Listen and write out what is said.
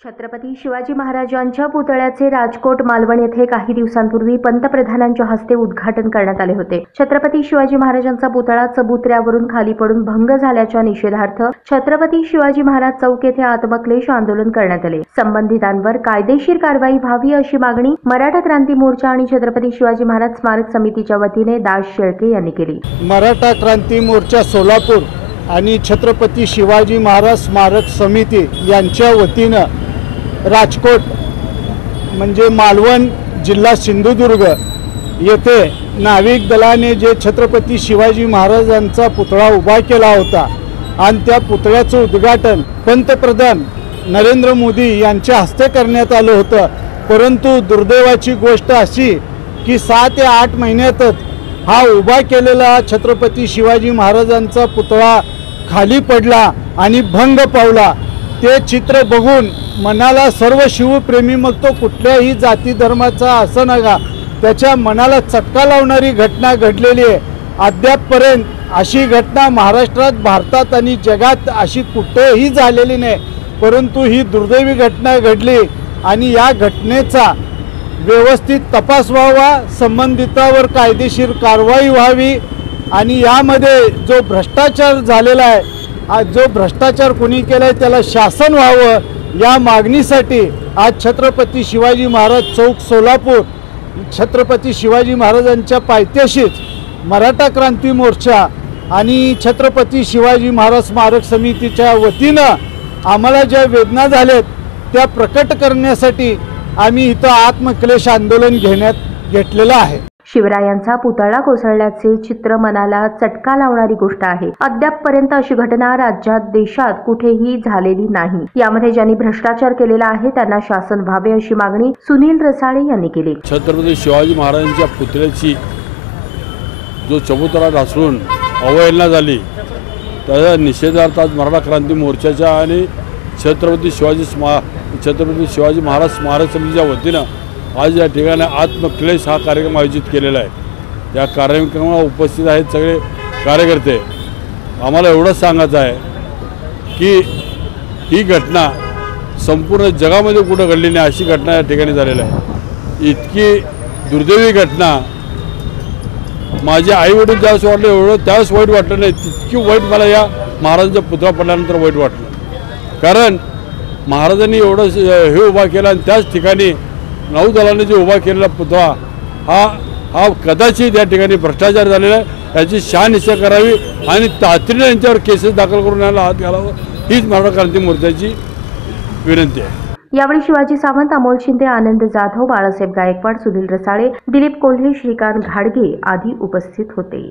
छत्रपती शिवाजी महाराजांच्या पुतळ्याचे राजकोट मालवण येथे काही दिवसांपूर्वी पंतप्रधानांच्या हस्ते उद्घाटन करण्यात आले होते। छत्रपती शिवाजी महाराजांचा पुतळा चबुतऱ्यावरून खाली पडून भंग झाल्याच्या निषेधार्थ छत्रपती शिवाजी महाराज चौक येथे आत्मक्लेश आंदोलन करण्यात आले। संबंधितांवर कायदेशीर कारवाई व्हावी अशी मागणी मराठा क्रांती मोर्चा आणि छत्रपती शिवाजी महाराज स्मारक समितीच्या वतीने दास शेळके यांनी केली। मराठा क्रांती मोर्चा सोलापूर आणि छत्रपती शिवाजी महाराज स्मारक समिती यांच्या वतीनं राजकोट म्हणजे मालवण जिल्हा सिंधुदुर्ग येथे नाविक दलाने जे छत्रपती शिवाजी महाराजांचा पुतळा उभा केला होता आणि त्या पुतळ्याचं उद्घाटन पंतप्रधान नरेंद्र मोदी यांच्या हस्ते करण्यात आलं होतं। परंतु दुर्दैवाची गोष्ट अशी की 6 ते 8 महिन्यातच हा उभा केलेला छत्रपती शिवाजी महाराजांचा पुतळा खाली पडला आणि भंग पावला। ते चित्र बघून मनाला सर्व शिवप्रेमी मग तो कुठल्याही जाती धर्माचा असो नका त्याच्या मनाला चटका लावणारी घटना घडलेली आहे। अद्यापपर्यंत अशी घटना महाराष्ट्रात, भारतात आणि जगात अशी कुठेही झालेली नाही। परंतु ही दुर्दैवी घटना घडली आणि या घटनेचा व्यवस्थित तपास व्हावा, संबंधितावर कायदेशीर कारवाई व्हावी आणि यामध्ये जो भ्रष्टाचार झालेला आहे, जो भ्रष्टाचार कोणी केलाय त्याला शासन व्हावं या मागणीसाठी आज छत्रपती शिवाजी महाराज चौक सोलापूर छत्रपती शिवाजी महाराजांच्या पायथ्याशीच मराठा क्रांती मोर्चा आणि छत्रपती शिवाजी महाराज स्मारक समितीच्या वतीनं आम्हाला ज्या वेदना झाल्यात त्या प्रकट करण्यासाठी आम्ही इथं आत्मक्लेश आंदोलन घेतलेलं आहे। शिवरायांचा पुतळा कोसळल्याचे चित्र मनाला चटका लावणारी गोष्ट आहे। अद्यापपर्यंत अशी घटना राज्यात, देशात कुठेही झालेली नाही। यामध्ये ज्यांनी भ्रष्टाचार केलेला आहे त्यांना शासन व्हावे अशी मागणी सुनील रसाळे यांनी केली। छत्रपती शिवाजी महाराजांच्या पुतळ्याची जो चबुतरा ढासळून अवहेलना झाली त्याच्या निषेधार्थ आज मराठा क्रांती मोर्चाच्या आणि छत्रपती शिवाजी महाराज स्मारक समितीच्या वतीनं आज या ठिकाणी आत्मक्लेश हा कार्यक्रम आयोजित केलेला आहे। या कार्यक्रमाला उपस्थित आहेत सगळे कार्यकर्ते। आम्हाला एवढंच सांगायचं आहे की ही घटना संपूर्ण जगामध्ये कुठं घडली नाही अशी घटना या ठिकाणी झालेली आहे। इतकी दुर्दैवी घटना माझे आईवडील ज्यावेळेस वाटलं एवढं त्यावेळेस वाईट वाटलं नाही, तितकी वाईट मला या महाराजांचा पुतळा पडल्यानंतर वाईट वाटलं। कारण महाराजांनी एवढं हे उभा केला आणि त्याच ठिकाणी नऊ दलाने जो उभा केलेला पुतळा हा कदाचित या ठिकाणी भ्रष्टाचार झालेला आहे। याची शहानिशा करावी आणि तातडीने यांच्यावर केसेस दाखल करून याला हात घालावं हीच मराठा क्रांती मोर्चाची विनंती आहे। यावेळी शिवाजी सावंत, अमोल शिंदे, आनंद जाधव, बाळासाहेब गायकवाड, सुनील रसाळे, दिलीप कोल्हे, श्रीकांत घाडगे आदी उपस्थित होते।